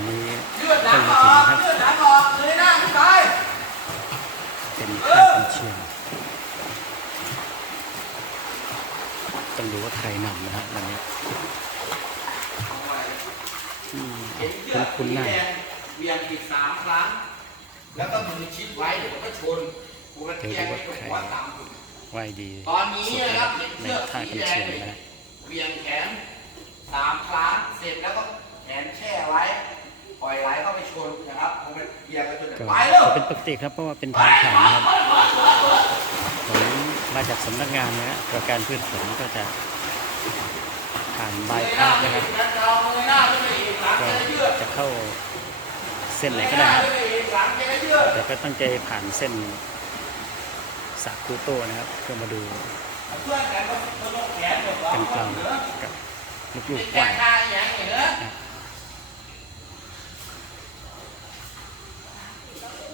วันนี้เพิ่งมาถึงอกนครับเป็นข้าวเป็นเชียงต้องดูว่าใครนำนะฮะวันนี้คุ้นคุ้นๆหน้าสีแดงเวียงอีกสามครั้ง แล้วก็มือชิดไว้เดี๋ยวก็ชนกูมันแกงไม่ตรงหัวต่ำไหวดีตอนนี้นะครับเห็นเชือกท่าสีกันแดเชีงยงเวียงแขนสามครั้งเสร็จแล้วก็แขนแช่ไว้ นนะครับผมเป็นเบียงไปจนก็ไปแล้วจะเป็นปกติครับเพราะว่าเป็นทางผ่านนะครับผมมาจากสำนักงานนะฮะประการพืชผลก็จะผ่านบายพาสนะครับเราเลยหน้าขึ้นไปอีกหลังก็จะได้ยืดจะเข้าเส้นไหนก็ได้ครับขึ้นไปอีกหลังจะได้ยืดแต่ก็ตั้งใจผ่านเส้นสาคูโต้นะครับเพื่อมาดูเพื่อนกันก็ต้องแขนกับกันเกลากับลูกๆแขว่า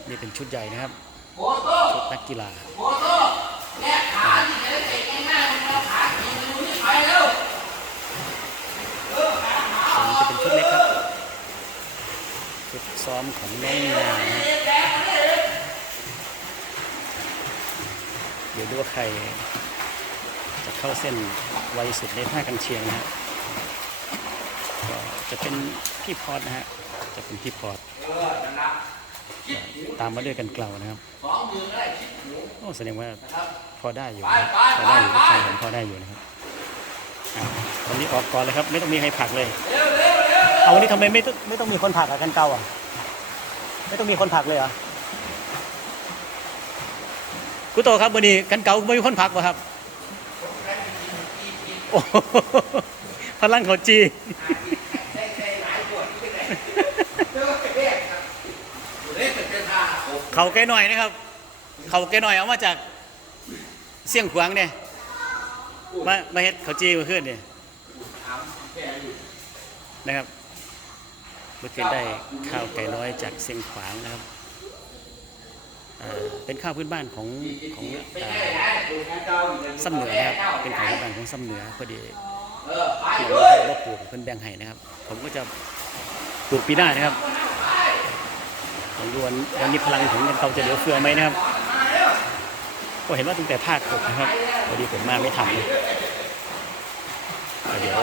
นี่เป็นชุดใหญ่นะครับ ชุดนักกีฬาแข่งขาที่จะได้ตีง่ายๆมันเอาขาขี่ไปดูที่ไปเร็วเออขาขาส่วนนี้จะเป็นชุดเล็กครับ ชุดซ้อมของน้องมีนานะเลยเดี๋ยวดูว่าใคร จะเข้าเส้นไวสุดในท่ากันเชียงนะฮะก็จะเป็นพี่พอดนะฮะ จะเป็นพี่พอด เออนั่นนะคิดหูตามมาด้วยกันเกลานะครับสองมือก็ได้คิดหูโอ้แสดงว่านะครับพอได้อยู่ไปนะไปพอได้อยู่ไปใช่ผมพอได้อยู่นะครับอะวันนี้ออกก่อนเลยครับ ไม่ต้องมีใครผลักเลยเร็วเร็วเร็วเอาวันนี้ทำไมไม่ต้องไม่ต้องมีคนผลักอะกันเกาอะ ไม่ต้องมีคนผลักเลยเหรอกุโตครับวันนี้กันเกาไม่มีคนผลักวะครับโอ้โหพลังเขาจี ใส่ใส่หลายขวดที่ไหนเร็วเรียกครับเล่น เป็นเจ้าท่าโอ้เขาแกหน่อยนะครับ เขาแกหน่อยเอามาจากเสี่ยงขวางเนี่ยมามาเฮ็ดเขาจีมาขึ้นเนี่ยถามแค่อยู่นะครับเมื่อคืนได้ข้าวไก่น้อยจากเสียงขวางนะครับอ่าเป็นข้าวพื้นบ้านของของไม่อ่าใช่ได้ดูแค่เจ้าอยู่ในซ้ำเหนือนะครับเป็นข้าวพื้นบ้านของซ้ำเหนือพอดีเออไปเราด้วยเราปลูกเพิ่นแบ่งให้นะครับ ผมก็จะปลูกปีหน้านะครับ ลองดูวันวันนี้พลังของเงินเก่าจะเหลือเฟือไหมนะครับ ก็เห็นว่าตั้งแต่ภาคหกนะครับพอดีผมมาไม่ทันเลยแต่เดี๋ยว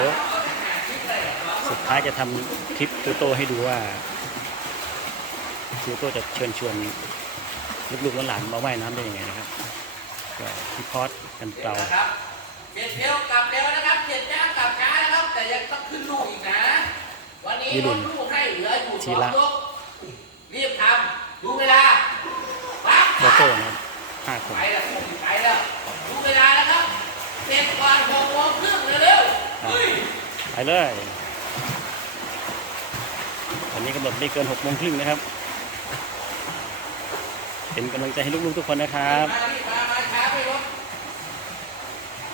สุดท้ายจะทำคลิปตูโตให้ดูว่าตูโตจะเชิญชวนลูกๆหลานๆมาว่ายน้ำได้ยังไงนะครับก็พี่พอดกันเกลานะครับเจ็ดเร็วกลับเร็วนะครับเจ็ดจ้ากลับช้านะครับ แต่ยังต้องขึ้นลูกอีกนะ วันนี้ลดลูกให้เหลืออยู่สองลูกรีบทำ ดูเวลาปั๊บโตโต้นะครับห้าคนไปแล้วไปแล้วดูเวลานะครับเสร็จก่อนหกโมงครึ่งเร็วๆเฮ้ยไปเลยวันนี้กำหนดไม่เกินหกโมงครึ่งนะครับ เป็นกำลังใจให้ลูกๆทุกคนนะครับมาดิ